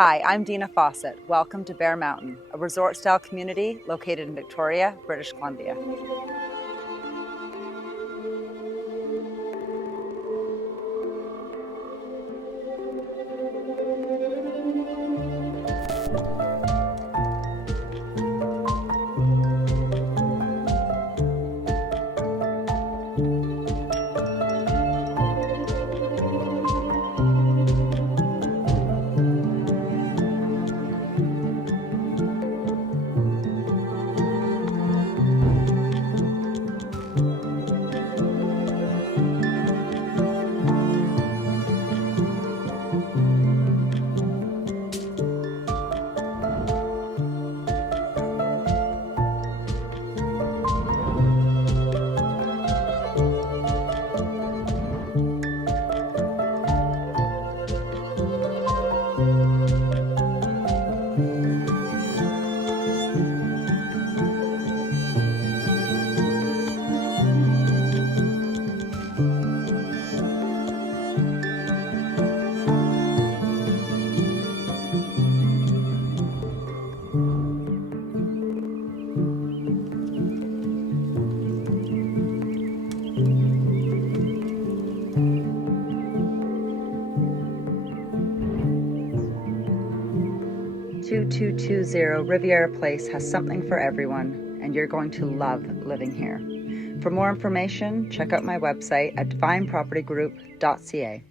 Hi, I'm Dina Fawcett. Welcome to Bear Mountain, a resort-style community located in Victoria, British Columbia. "2220 Riviera Place has something for everyone, and you're going to love living here. For more information, check out my website at divinepropertygroup.ca.